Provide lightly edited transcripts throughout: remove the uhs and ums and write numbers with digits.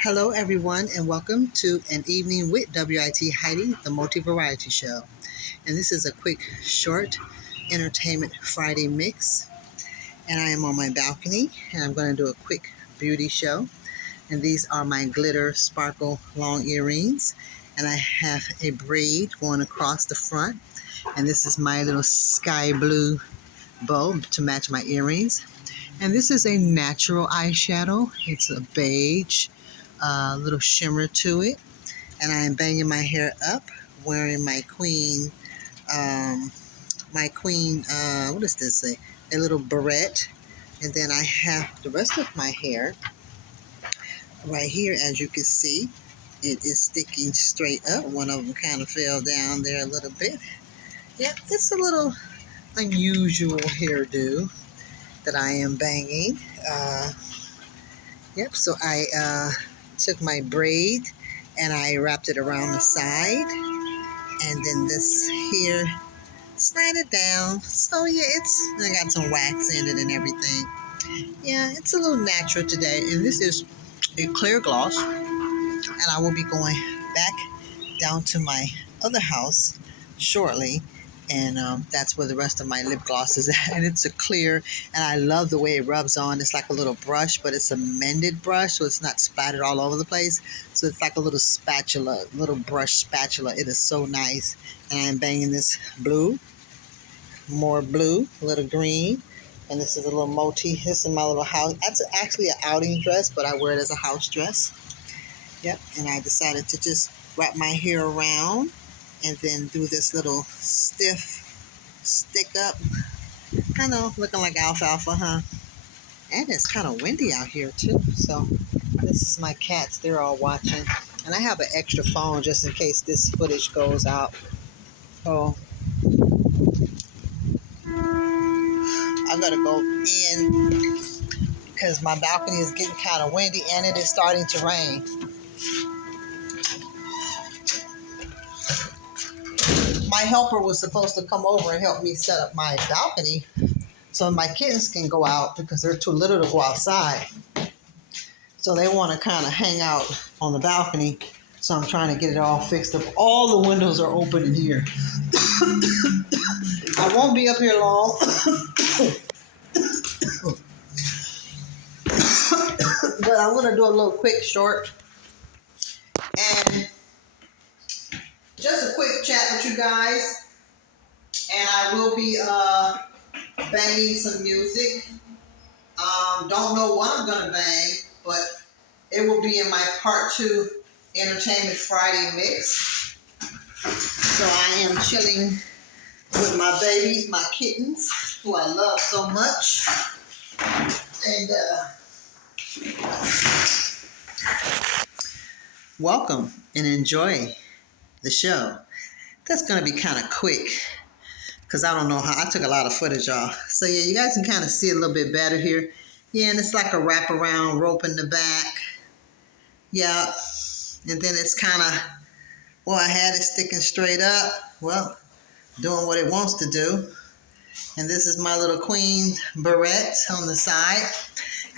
Hello, everyone, and welcome to an evening with WIT Heidi, the multi variety show. And this is a quick, short entertainment Friday mix. And I am on my balcony, and I'm going to do a quick beauty show. And these are my glitter sparkle long earrings. And I have a braid going across the front. And this is my little sky blue bow to match my earrings. And this is a natural eyeshadow. It's a beige, little shimmer to it. And I am banging my hair up, wearing what does this say? A little barrette. And then I have the rest of my hair right here, as you can see. It is sticking straight up. One of them kind of fell down there a little bit. Yeah, it's a little unusual hairdo that I am banging. So I took my braid and I wrapped it around the side, and then this here, slide it down. So yeah, I got some wax in it and everything. Yeah, it's a little natural today, and this is a clear gloss, and I will be going back down to my other house shortly, and that's where the rest of my lip gloss is at. And it's a clear, and I love the way it rubs on. It's like a little brush, but it's a mended brush, so it's not splattered all over the place. So it's like a little spatula, little brush spatula. It is so nice. And I'm banging this blue, more blue, a little green, and this is a little multi. This is my little house. That's actually an outing dress, but I wear it as a house dress. Yep, and I decided to just wrap my hair around and then do this little stiff stick up, kind of looking like alfalfa, huh? And it's kind of windy out here too. So this is my cats. They're all watching. And I have an extra phone just in case this footage goes out. Oh, I gotta go in because my balcony is getting kind of windy and it is starting to rain. My helper was supposed to come over and help me set up my balcony so my kittens can go out because they're too little to go outside. So they want to kind of hang out on the balcony. So I'm trying to get it all fixed up. All the windows are open in here. I won't be up here long. But I'm going to do a little quick short. And just a quick chat with you guys. And I will be banging some music. Don't know what I'm going to bang, but it will be in my part 2 Entertainment Friday mix. So I am chilling with my babies, my kittens, who I love so much. And welcome and enjoy the show. That's going to be kind of quick because I don't know how. I took a lot of footage off. So yeah, you guys can kind of see a little bit better here. Yeah, and it's like a wraparound rope in the back. Yeah. And then it's kind of, well, I had it sticking straight up. Well, doing what it wants to do. And this is my little queen barrette on the side.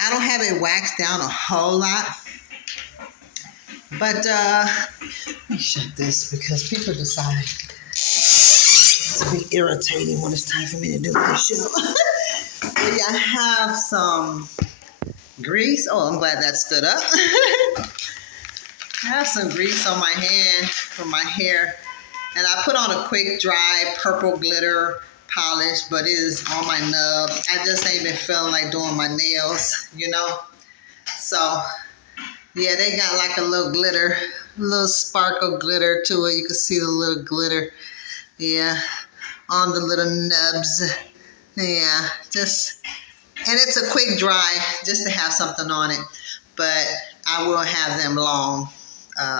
I don't have it waxed down a whole lot. But let me shut this because people decide to be irritating when it's time for me to do my show. But yeah, I have some grease. Oh, I'm glad that stood up. I have some grease on my hand for my hair. And I put on a quick dry purple glitter polish, but it is on my nub. I just ain't been feeling like doing my nails, you know. So, yeah, they got like a little glitter, a little sparkle glitter to it. You can see the little glitter, yeah, on the little nubs. Yeah, and it's a quick dry just to have something on it. But I will have them long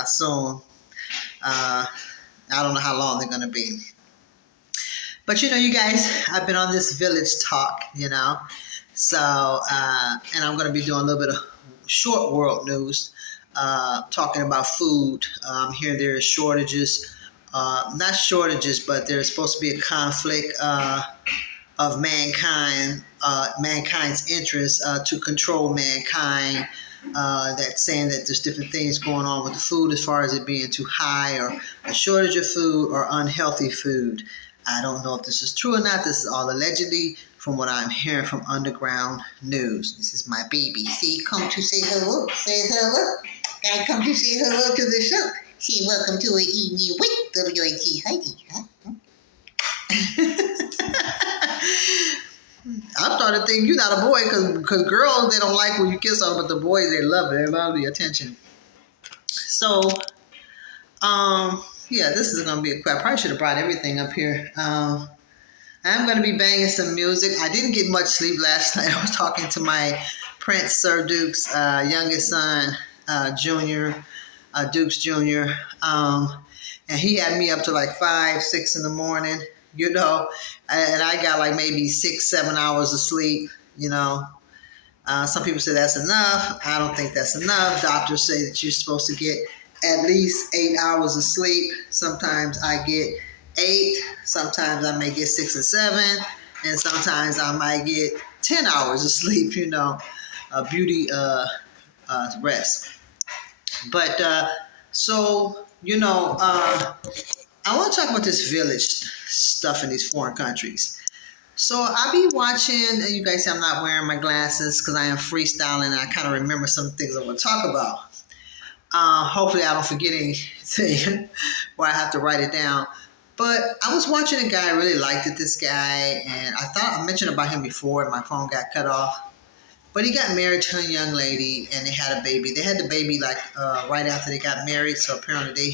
soon. I don't know how long they're going to be. But, you know, you guys, I've been on this village talk, you know. So, and I'm going to be doing a little bit of short world news, talking about food. Here there are shortages, not shortages, but there's supposed to be a conflict of mankind's interest to control mankind that's saying that there's different things going on with the food as far as it being too high or a shortage of food or unhealthy food. I don't know if this is true or not. This is all allegedly from what I'm hearing from underground news. This is my baby. See, come to say hello. Say hello. I come to say hello to the show. Say welcome to an evening with WIT Heidi. Huh? I started thinking you're not a boy because girls, they don't like when you kiss them, but the boys, they love it. They love the attention. So, yeah, this is going to be a quick. I probably should have brought everything up here. I'm going to be banging some music. I didn't get much sleep last night. I was talking to my Prince Sir Duke's youngest son, Junior, Dukes Jr., and he had me up to like 5, 6 in the morning, and I got like maybe 6, 7 hours of sleep, Some people say that's enough. I don't think that's enough. Doctors say that you're supposed to get at least 8 hours of sleep. Sometimes I get 8, sometimes I may get 6 or 7, and sometimes I might get 10 hours of sleep, beauty rest. But I want to talk about this village stuff in these foreign countries. So I be watching, and you guys see I'm not wearing my glasses because I am freestyling and I kind of remember some things I want to talk about. Hopefully I don't forget anything where I have to write it down. But I was watching a guy, I really liked it, this guy, and I thought I mentioned about him before and my phone got cut off. But he got married to a young lady and they had a baby. They had the baby right after they got married, so apparently they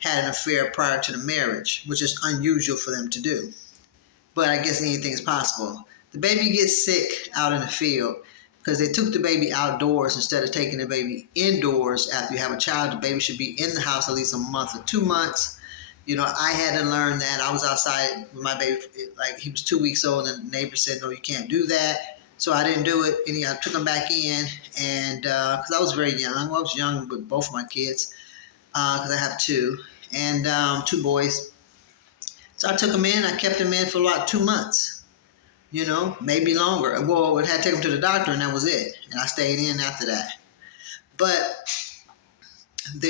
had an affair prior to the marriage, which is unusual for them to do. But I guess anything is possible. The baby gets sick out in the field because they took the baby outdoors instead of taking the baby indoors. After you have a child, the baby should be in the house at least a month or 2 months. I had to learn that. I was outside with my baby, like he was 2 weeks old, and the neighbor said, no, you can't do that. So I didn't do it. And I took him back in, and because I was very young. Well, I was young with both of my kids because I have 2, and 2 boys. So I took him in. I kept him in for about 2 months, maybe longer. Well, I had to take him to the doctor, and that was it. And I stayed in after that. But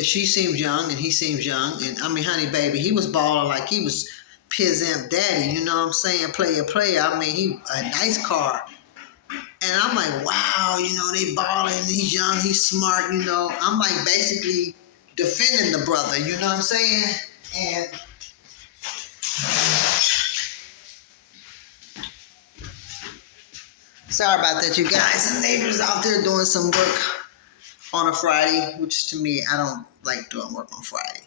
she seems young, and he seems young. And I mean, honey, baby, he was balling like he was Piz daddy. You know what I'm saying? Player. I mean, he a nice car. And I'm like, wow, they balling. He's young. He's smart. I'm like basically defending the brother. You know what I'm saying? And sorry about that, you guys. The neighbors out there doing some work on a Friday, which to me, I don't like doing work on Friday.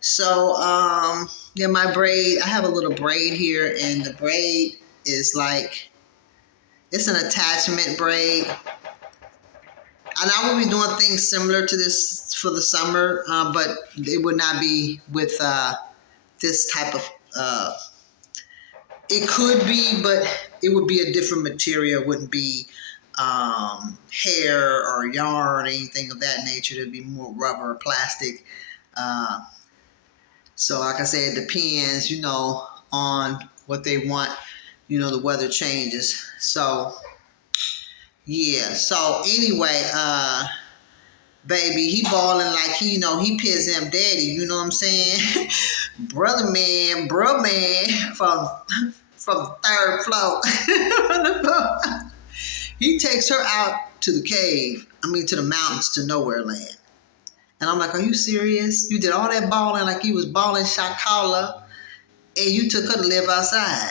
So, my braid, I have a little braid here, and the braid is like, it's an attachment braid. And I will be doing things similar to this for the summer, but it would not be with this type of, it could be, but it would be a different material. It wouldn't be hair or yarn or anything of that nature. It would be more rubber or plastic. So like I said, it depends, on what they want. The weather changes. So, yeah. So anyway, baby, he balling like he Piz daddy. You know what I'm saying? Bro man, from the 3rd floor. He takes her out to the cave. To the mountains, to nowhere land. And I'm like, are you serious? You did all that balling like you was balling Shakala, and you took her to live outside.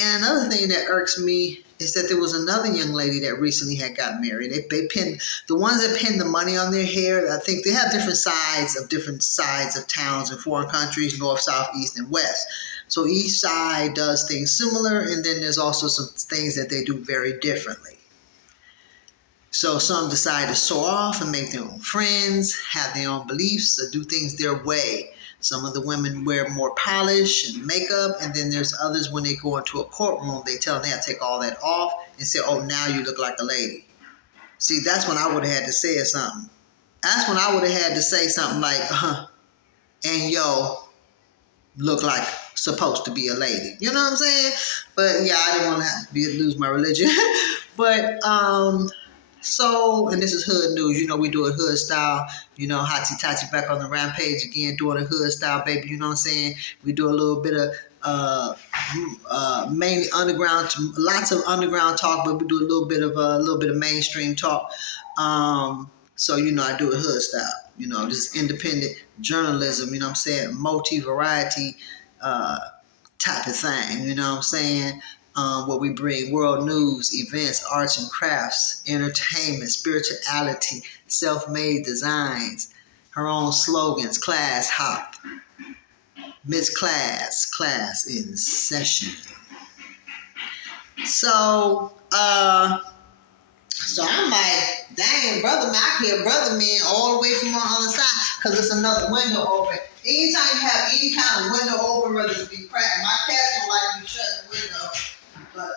And another thing that irks me is that there was another young lady that recently had got married. They pinned, the ones that pin the money on their hair, I think they have different sides of towns in foreign countries, north, south, east, and west. So each side does things similar, and then there's also some things that they do very differently. So some decide to show off and make their own friends, have their own beliefs, or do things their way. Some of the women wear more polish and makeup, and then there's others when they go into a courtroom, they tell them they have to take all that off and say, oh, now you look like a lady. See, that's when I would have had to say something. That's when I would have had to say something like, and yo, look like supposed to be a lady. You know what I'm saying? But yeah, I didn't want to lose my religion. But So, and this is hood news. We do it hood style. Hotty Toddy back on the rampage again, doing a hood style, baby. You know what I'm saying? We do a little bit of mainly underground, lots of underground talk, but we do a little bit of mainstream talk. So I do it hood style. Just independent journalism. You know what I'm saying? Multi-variety type of thing. You know what I'm saying? What we bring: world news, events, arts and crafts, entertainment, spirituality, self-made designs, her own slogans, class hop, Miss class in session. So I'm like, dang, brother man, I hear brother man all the way from on the other side because it's another window open. Anytime you have any kind of window open, whether it be cracked, my cats don't like you shut the window, but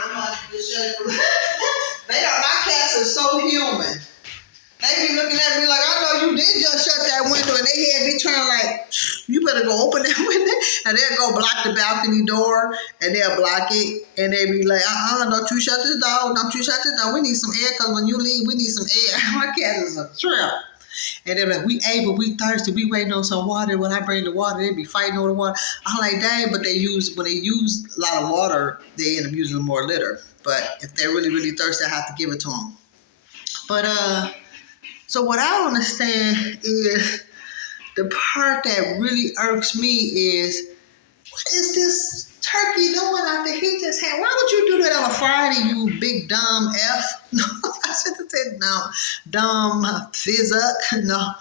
I'm not just shut it. My cats are so human. They be looking at me like, I know you did just shut that window, and they head be turning like, you better go open that window, and they'll go block the balcony door, and they'll block it, and they be like, don't you shut this door, we need some air, because when you leave, we need some air. My cat is a trip. And they're like, we thirsty, we waiting on some water. When I bring the water, they be fighting over the water. I'm like, dang, but when they use a lot of water, they end up using more litter. But if they're really, really thirsty, I have to give it to them. But, so what I don't understand is the part that really irks me is, what is this turkey doing out there? He just had, why would you do that on a Friday, you big dumb F? No, I should have said no, dumb fizzuck, no.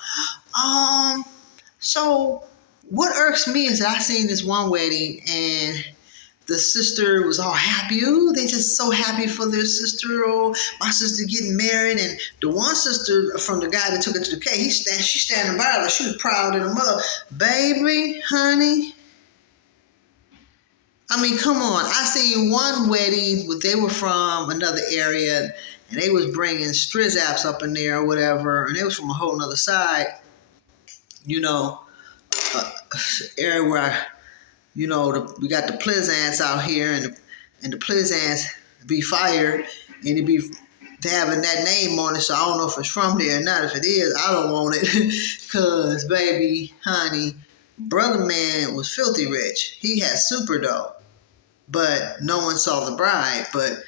So what irks me is that I seen this one wedding and the sister was all happy. Ooh, they just so happy for their sister. Oh, my sister getting married. And the one sister from the guy that took her to the cake, she's standing by like she was proud of the mother. Baby, honey. I mean, come on. I seen one wedding where they were from another area and they was bringing strizzaps up in there or whatever. And it was from a whole nother side, area where we got the Pleasants out here, and the Pleasants be fired, and they having that name on it, so I don't know if it's from there or not. If it is, I don't want it, because, baby, honey, brother man was filthy rich. He had super dough, but no one saw the bride. But,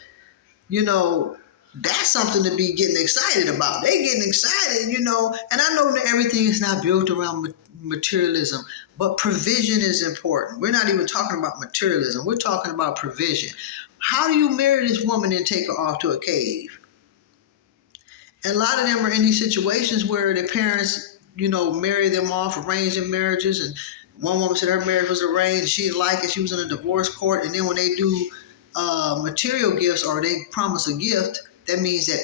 that's something to be getting excited about. They getting excited, and I know that everything is not built around materialism, but provision is important. We're not even talking about materialism. We're talking about provision. How do you marry this woman and take her off to a cave? And a lot of them are in these situations where their parents, marry them off, arranging marriages. And one woman said her marriage was arranged. She didn't like it. She was in a divorce court. And then when they do material gifts or they promise a gift, that means that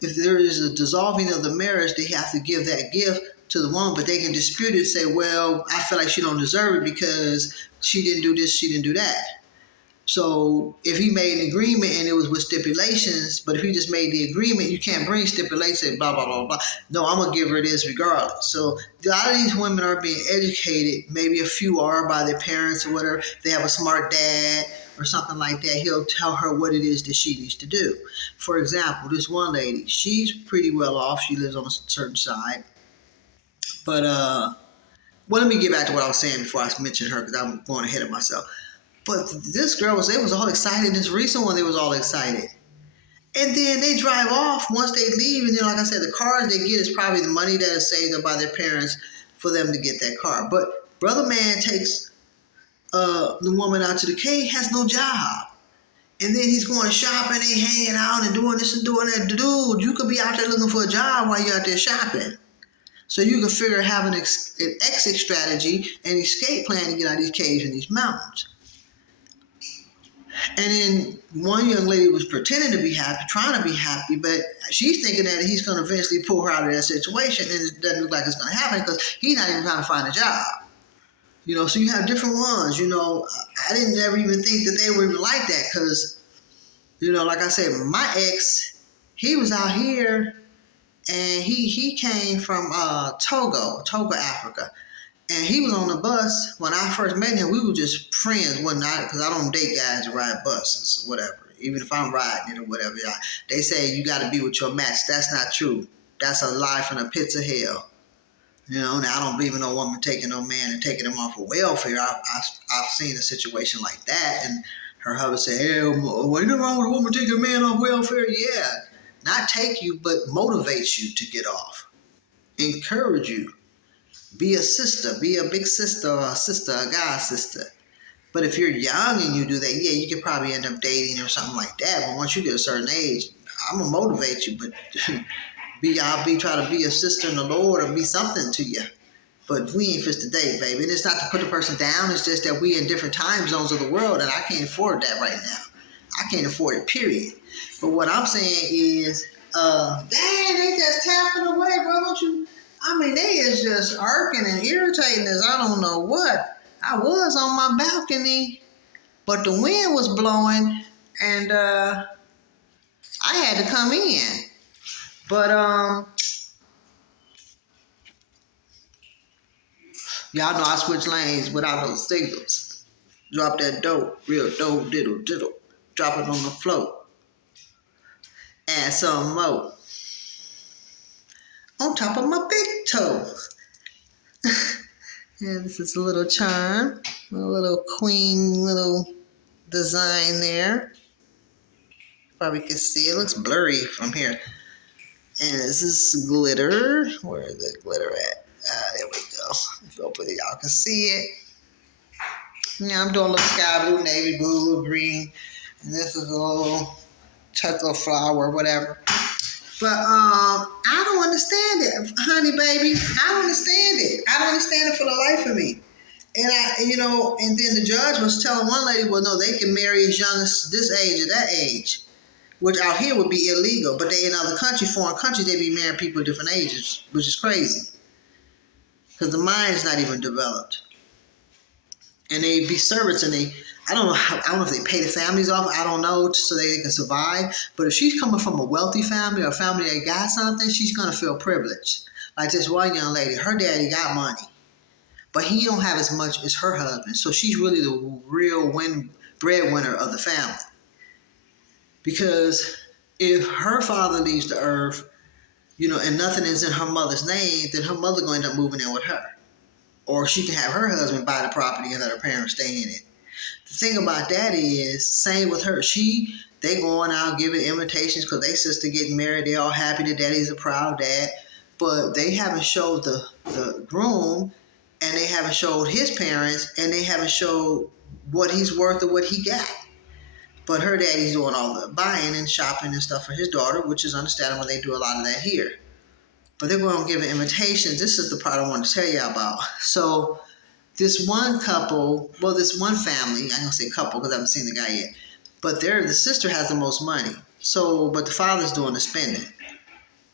if there is a dissolving of the marriage, they have to give that gift to the woman, but they can dispute it and say, well, I feel like she don't deserve it because she didn't do this, she didn't do that. So if he made an agreement and it was with stipulations, but if he just made the agreement, you can't bring stipulations, blah, blah, blah, blah. No, I'm going to give her this regardless. So a lot of these women are being educated. Maybe a few are by their parents or whatever. They have a smart dad or something like that. He'll tell her what it is that she needs to do. For example, this one lady, she's pretty well off. She lives on a certain side. But, let me get back to what I was saying before I mentioned her, because I'm going ahead of myself. But this girl they was all excited. This recent one, they was all excited. And then they drive off once they leave. And then, like I said, the cars they get is probably the money that is saved up by their parents for them to get that car. But brother man takes the woman out to the cave, has no job. And then he's going shopping, they hanging out and doing this and doing that. Dude, you could be out there looking for a job while you're out there shopping. So you can figure have an exit strategy and escape plan to get out of these caves and these mountains. And then one young lady was pretending to be happy, trying to be happy, but she's thinking that he's going to eventually pull her out of that situation, and it doesn't look like it's going to happen because he's not even trying to find a job. So you have different ones. I didn't ever even think that they were even like that because, like I said, my ex, he was out here. And he came from Togo, Africa. And he was on the bus. When I first met him, we were just friends one night because I don't date guys who ride buses or whatever. even if I'm riding it or whatever. They say you got to be with your match. That's not true. That's a lie from the pits of hell. Now I don't believe in no woman taking no man and taking him off of welfare. I've seen a situation like that, and her husband said, "Hey, ain't nothing wrong with a woman taking a man off welfare." Yeah, not take you, but motivates you to get off, encourage you, be a sister, be a big sister or a sister, a god sister. But if you're young and you do that, yeah, you could probably end up dating or something like that. But once you get a certain age, I'm gonna motivate you, but I'll be trying to be a sister in the Lord or be something to you. But we ain't fit to date, baby. And it's not to put the person down. It's just that we in different time zones of the world, and I can't afford that right now. I can't afford it, period. But what I'm saying is, dang, they just tapping away, bro. Don't you? I mean, they is just irking and irritating as I don't know what. I was on my balcony, but the wind was blowing, and I had to come in. But y'all know I switch lanes without no signals. Drop that dope, real dope, diddle, diddle. Drop it on the floor. Add some more. On top of my big toe. And this is a little charm. A little queen little design there. Probably can see it. Looks blurry from here. And this is glitter. Where is the glitter at? There we go. Hopefully y'all can see it. Yeah, I'm doing a little sky blue, navy blue, little green. And this is a little touch of flower, whatever. But I don't understand it, honey, baby. I don't understand it. I don't understand it for the life of me. And and then the judge was telling one lady, well, no, they can marry as young as this age or that age, which out here would be illegal. But they in other countries, foreign countries, they be marrying people of different ages, which is crazy. Because the mind is not even developed. And they be servants, and I don't know if they pay the families off, I don't know, so they can survive. But if she's coming from a wealthy family or a family that got something, she's going to feel privileged. Like this one young lady, her daddy got money, but he don't have as much as her husband. So she's really the real breadwinner of the family. Because if her father leaves the earth, and nothing is in her mother's name, then her mother going to end up moving in with her. Or she can have her husband buy the property and let her parents stay in it. The thing about that is, same with her. They going out giving invitations because they sister getting married. They all happy that daddy's a proud dad. But they haven't showed the groom, and they haven't showed his parents, and they haven't showed what he's worth or what he got. But her daddy's doing all the buying and shopping and stuff for his daughter, which is understandable. They do a lot of that here. But they're going to give invitations. This is the part I want to tell you about. So this one couple, this one family, I'm going to say couple because I haven't seen the guy yet, but the sister has the most money. But the father's doing the spending.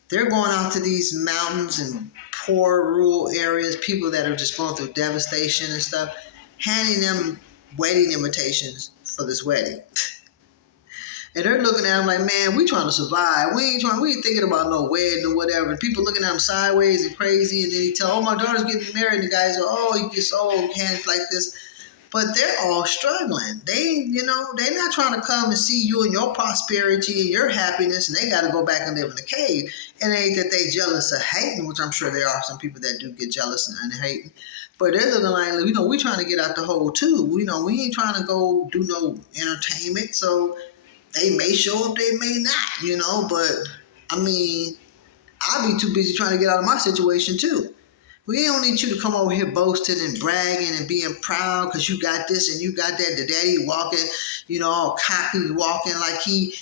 They're going out to these mountains and poor rural areas, people that are just going through devastation and stuff, handing them wedding invitations for this wedding. And they're looking at him like, man, we trying to survive. We ain't thinking about no wedding or whatever. And people looking at him sideways and crazy. And then he tell, my daughter's getting married. And the guys go, oh, he gets old, hands like this. But they're all struggling. They're not trying to come and see you and your prosperity and your happiness. And they got to go back and live in the cave. And it ain't that they jealous or hating, which I'm sure there are some people that do get jealous and hating. But they're looking like, we trying to get out the hole too. We ain't trying to go do no entertainment. So they may show up, they may not, but I mean, I'll be too busy trying to get out of my situation too. We don't need you to come over here boasting and bragging and being proud because you got this and you got that. The daddy walking, all cocky, walking like he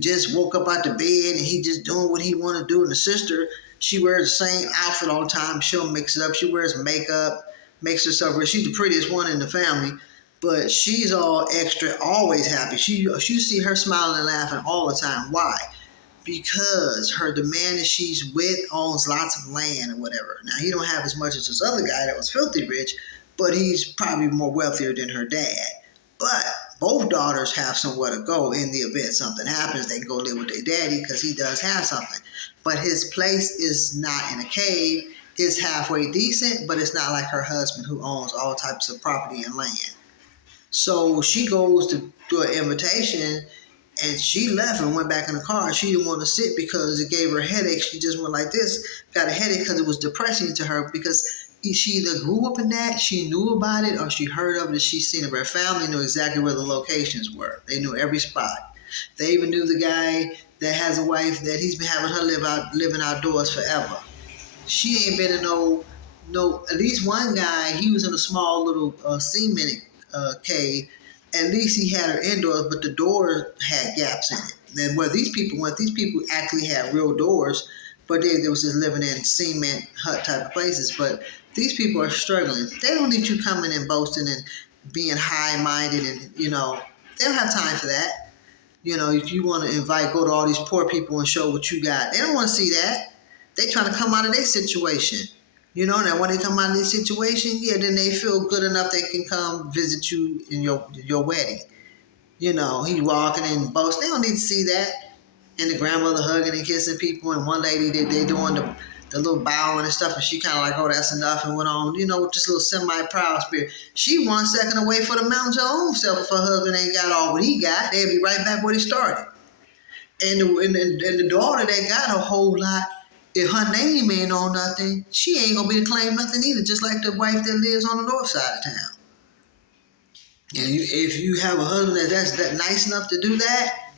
just woke up out the bed and he just doing what he want to do. And the sister, she wears the same outfit all the time. She'll mix it up. She wears makeup, makes herself, she's the prettiest one in the family. But she's all extra, always happy. You see her smiling and laughing all the time. Why? Because the man that she's with owns lots of land or whatever. Now, he don't have as much as this other guy that was filthy rich, but he's probably more wealthier than her dad. But both daughters have somewhere to go in the event something happens. They can go live with their daddy because he does have something. But his place is not in a cave. It's halfway decent, but it's not like her husband who owns all types of property and land. So she goes to do an invitation, And she left and went back in the car. She didn't want to sit because it gave her a headache. She just went like this, got a headache because it was depressing to her because she either grew up in that, she knew about it, or she heard of it, she seen it. But her family knew exactly where the locations were. They knew every spot. They even knew the guy that has a wife that he's been having her living outdoors forever. She ain't been in no. At least one guy, he was in a small little cement cave. At least he had her indoors, but the door had gaps in it. And where these people went, these people actually had real doors, but they was just living in cement hut type of places. But these people are struggling. They don't need you coming and boasting and being high minded, and they don't have time for that. If you want to go to all these poor people and show what you got, they don't want to see that. They trying to come out of their situation. Now when they come out of their situation, yeah, then they feel good enough they can come visit you in your wedding. He walking and boast. They don't need to see that. And the grandmother hugging and kissing people, and one lady they doing the little bowing and stuff, and she kind of like, oh, that's enough, and went on, with this little semi-proud spirit. She 1 second away for the mountains her own self. If her husband ain't got all what he got, they'll be right back where they started. And the daughter that got a whole lot, if her name ain't on nothing, she ain't gonna be to claim nothing either. Just like the wife that lives on the north side of town. And if you have a husband that's that nice enough to do that,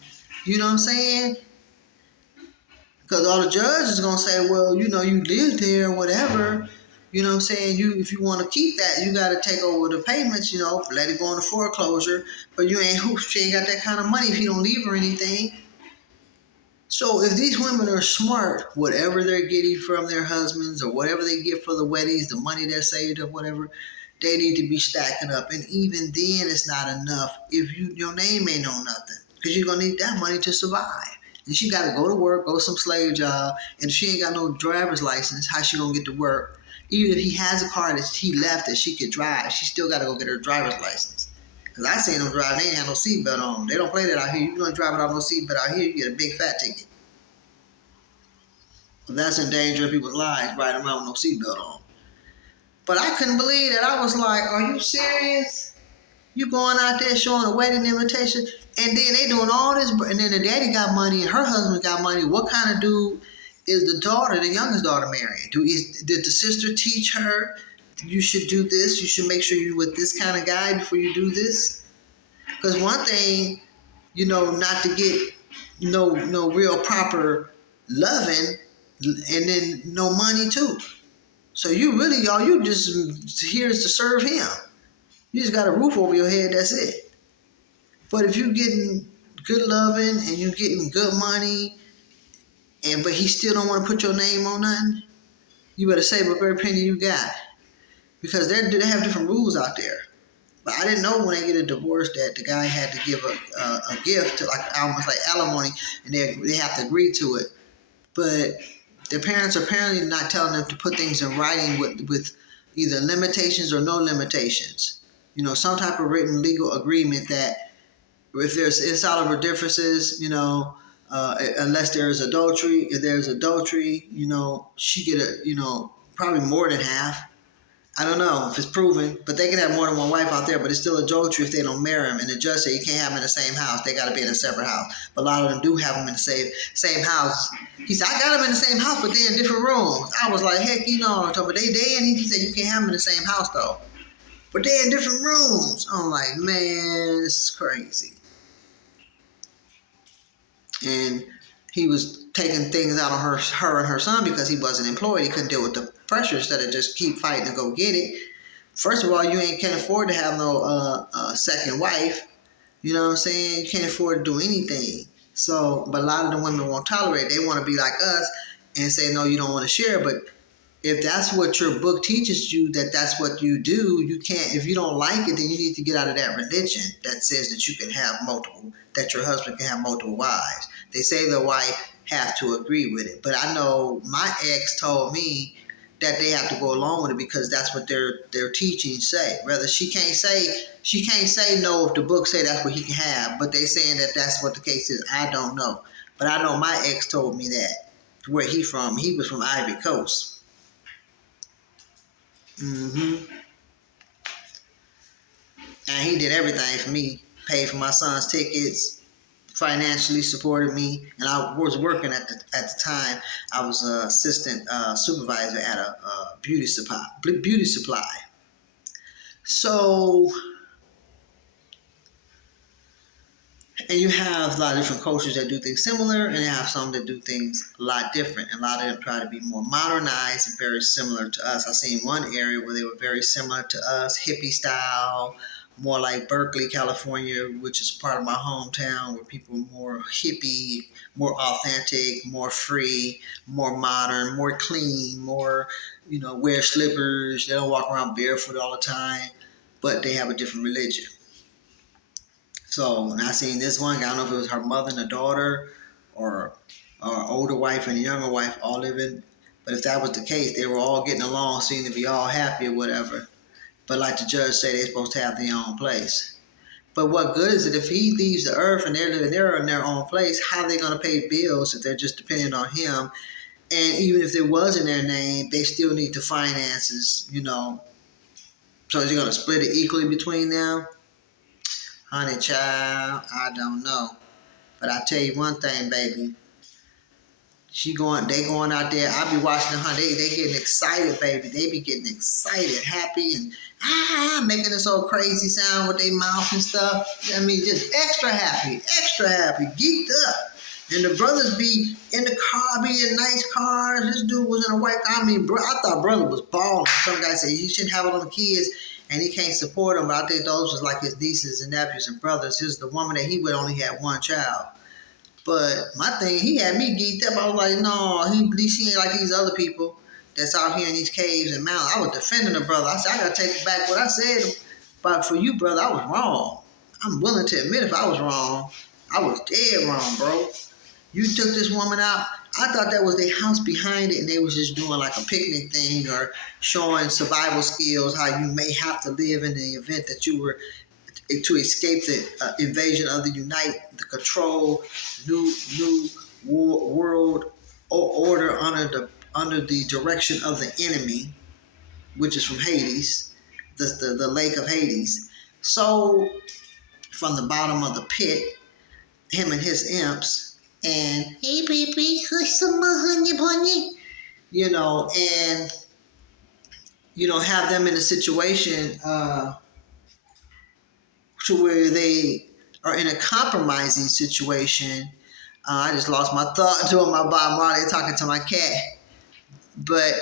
you know what I'm saying? Because all the judge is gonna say, well, you lived there, whatever. You know what I'm saying? If you want to keep that, you got to take over the payments. Let it go into foreclosure. But she ain't got that kind of money if you don't leave her anything. So if these women are smart, whatever they're getting from their husbands or whatever they get for the weddings, the money they're saved or whatever, they need to be stacking up. And even then, it's not enough if your name ain't on nothing, because you're gonna need that money to survive. And she got to go to work, go some slave job, and if she ain't got no driver's license, how she gonna get to work? Even if he has a car that he left that she could drive, she still got to go get her driver's license. Because I seen them drive, they ain't have no seatbelt on. They don't play that out here. You gonna drive without no seatbelt out here, you get a big fat ticket. So that's endangering people's lives, riding around with no seatbelt on. But I couldn't believe that. I was like, are you serious? You going out there showing a wedding invitation, and then they doing all this, and then the daddy got money and her husband got money. What kind of dude is the daughter, the youngest daughter, marrying? Did the sister teach her you should do this? You should make sure you with this kind of guy before you do this? Because one thing, not to get no real proper loving, and then no money too. So you really, all you just here is to serve him. You just got a roof over your head, that's it. But if you're getting good loving and you're getting good money, but he still don't want to put your name on nothing, you better save up every penny you got. Because they have different rules out there. But I didn't know when they get a divorce that the guy had to give a gift, to almost like alimony, and they have to agree to it. But their parents are apparently not telling them to put things in writing with either limitations or no limitations. Some type of written legal agreement that if there's insoluble differences, unless there's adultery, if there's adultery, she get probably more than half. I don't know if it's proven, but they can have more than one wife out there, but it's still adultery if they don't marry him. And the judge said you can't have them in the same house. They got to be in a separate house. But a lot of them do have them in the same house. He said, I got them in the same house, but they're in different rooms. I was like, heck, but they dead. He said, you can't have them in the same house, though. But they're in different rooms. I'm like, man, this is crazy. And he was taking things out on her and her son because he wasn't employed. He couldn't deal with the pressure instead of just keep fighting to go get it. First of all, you can't afford to have no second wife. You know what I'm saying? You can't afford to do anything. So, but a lot of the women won't tolerate it. They want to be like us and say, no, you don't want to share. But if that's what your book teaches you, that's what you do, you can't. If you don't like it, then you need to get out of that religion that says that you can have multiple, that your husband can have multiple wives. They say the wife have to agree with it. But I know my ex told me that they have to go along with it because that's what their teachings say. Rather, she can't say no if the book say that's what he can have, but they saying that that's what the case is. I don't know, but I know my ex told me that. Where he from? He was from Ivory Coast. And he did everything for me. Paid for my son's tickets, financially supported me, and I was working at the time. I was an assistant supervisor at a beauty supply. So, and you have a lot of different cultures that do things similar, and you have some that do things a lot different. And a lot of them try to be more modernized and very similar to us. I seen one area where they were very similar to us, hippie style, more like Berkeley, California, which is part of my hometown, where people are more hippie, more authentic, more free, more modern, more clean, more, wear slippers. They don't walk around barefoot all the time, but they have a different religion. So when I seen this one, I don't know if it was her mother and a daughter, or older wife and a younger wife all living. But if that was the case, they were all getting along, seemed to be all happy or whatever. But like the judge said, they're supposed to have their own place. But what good is it if he leaves the earth and they're living there in their own place? How are they going to pay bills if they're just dependent on him? And even if it was in their name, they still need the finances. So is he going to split it equally between them? Honey child, I don't know. But I tell you one thing, baby. They going out there. I be watching them, honey. They getting excited, baby. They be getting excited, happy, and making this old crazy sound with their mouth and stuff. I mean, just extra happy, geeked up. And the brothers be in the car, be in nice cars. This dude was in a white car. I mean, I thought brother was balling. Some guy said he shouldn't have it on the kids, and he can't support them. But I think those was like his nieces and nephews and brothers. The woman that he with only had one child. But my thing, he had me geeked up. I was like, no, at least he ain't like these other people that's out here in these caves and mountains. I was defending the brother. I said, I got to take back what I said. But for you, brother, I was wrong. I'm willing to admit if I was wrong. I was dead wrong, bro. You took this woman out. I thought that was their house behind it, and they was just doing like a picnic thing or showing survival skills, how you may have to live in the event that you were to escape the invasion of the the control, new world order under the direction of the enemy, which is from Hades, the lake of Hades. So from the bottom of the pit, him and his imps, and hey baby, some honey bunny, and have them in a situation to where they are in a compromising situation. I just lost my thought doing my Bob Marley talking to my cat. But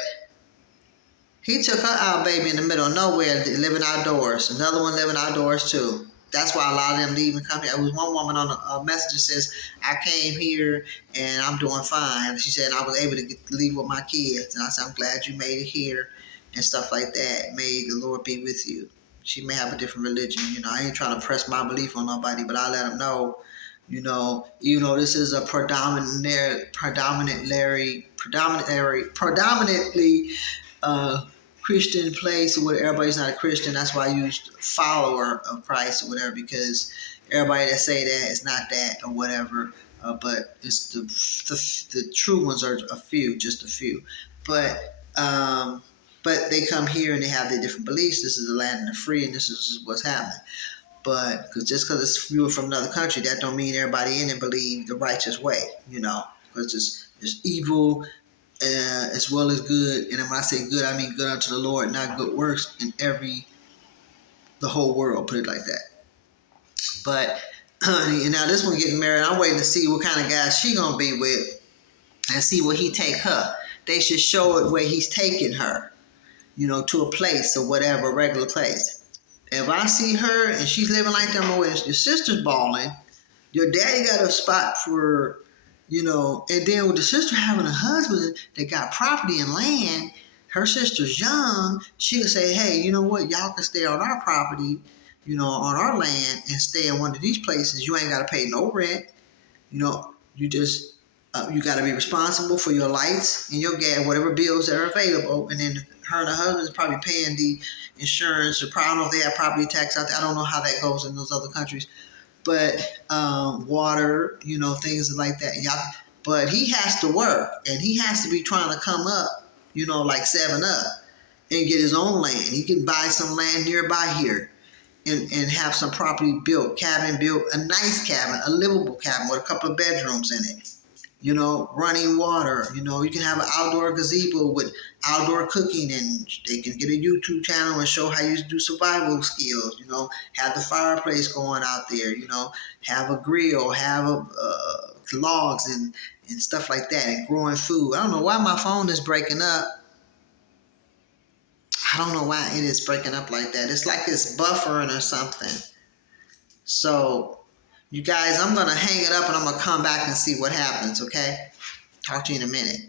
he took her out, baby, in the middle of nowhere, living outdoors. Another one living outdoors, too. That's why a lot of them leave and come here. There was one woman on a message that says, I came here and I'm doing fine. She said, I was able to leave with my kids. And I said, I'm glad you made it here and stuff like that. May the Lord be with you. She may have a different religion. I ain't trying to press my belief on nobody, but I let them know, even though this is a predominantly Christian place where everybody's not a Christian. That's why I used follower of Christ or whatever, because everybody that say that is not that or whatever. But it's the true ones are just a few. But they come here and they have their different beliefs. This is the land of the free, and this is what's happening. But just because it's you from another country, that don't mean everybody in it believe the righteous way. Because there's evil as well as good. And when I say good, I mean good unto the Lord, not good works in the whole world. Put it like that. But and now this one getting married, I'm waiting to see what kind of guy she gonna be with, and see where he take her. They should show it where he's taking her, to a place or whatever, regular place. If I see her and she's living like that, your sister's balling, your daddy got a spot for, and then with the sister having a husband that got property and land, her sister's young, she'll say, hey, you know what, y'all can stay on our property, on our land and stay in one of these places. You ain't got to pay no rent. You just, you got to be responsible for your lights and your gas, whatever bills that are available. And then her and her husband is probably paying the insurance, or probably, I don't know if they have property tax out there. I don't know how that goes in those other countries. But water, things like that. But he has to work, and he has to be trying to come up, like 7 Up, and get his own land. He can buy some land nearby here. and have some properly built cabin built, a nice cabin, a livable cabin with a couple of bedrooms in it. Running water. You can have an outdoor gazebo with outdoor cooking, and they can get a YouTube channel and show how you do survival skills. Have the fireplace going out there. Have a grill, have logs and stuff like that, and growing food. I don't know why my phone is breaking up. I don't know why it is breaking up like that. It's like it's buffering or something. So, you guys, I'm going to hang it up and I'm going to come back and see what happens, okay? Talk to you in a minute.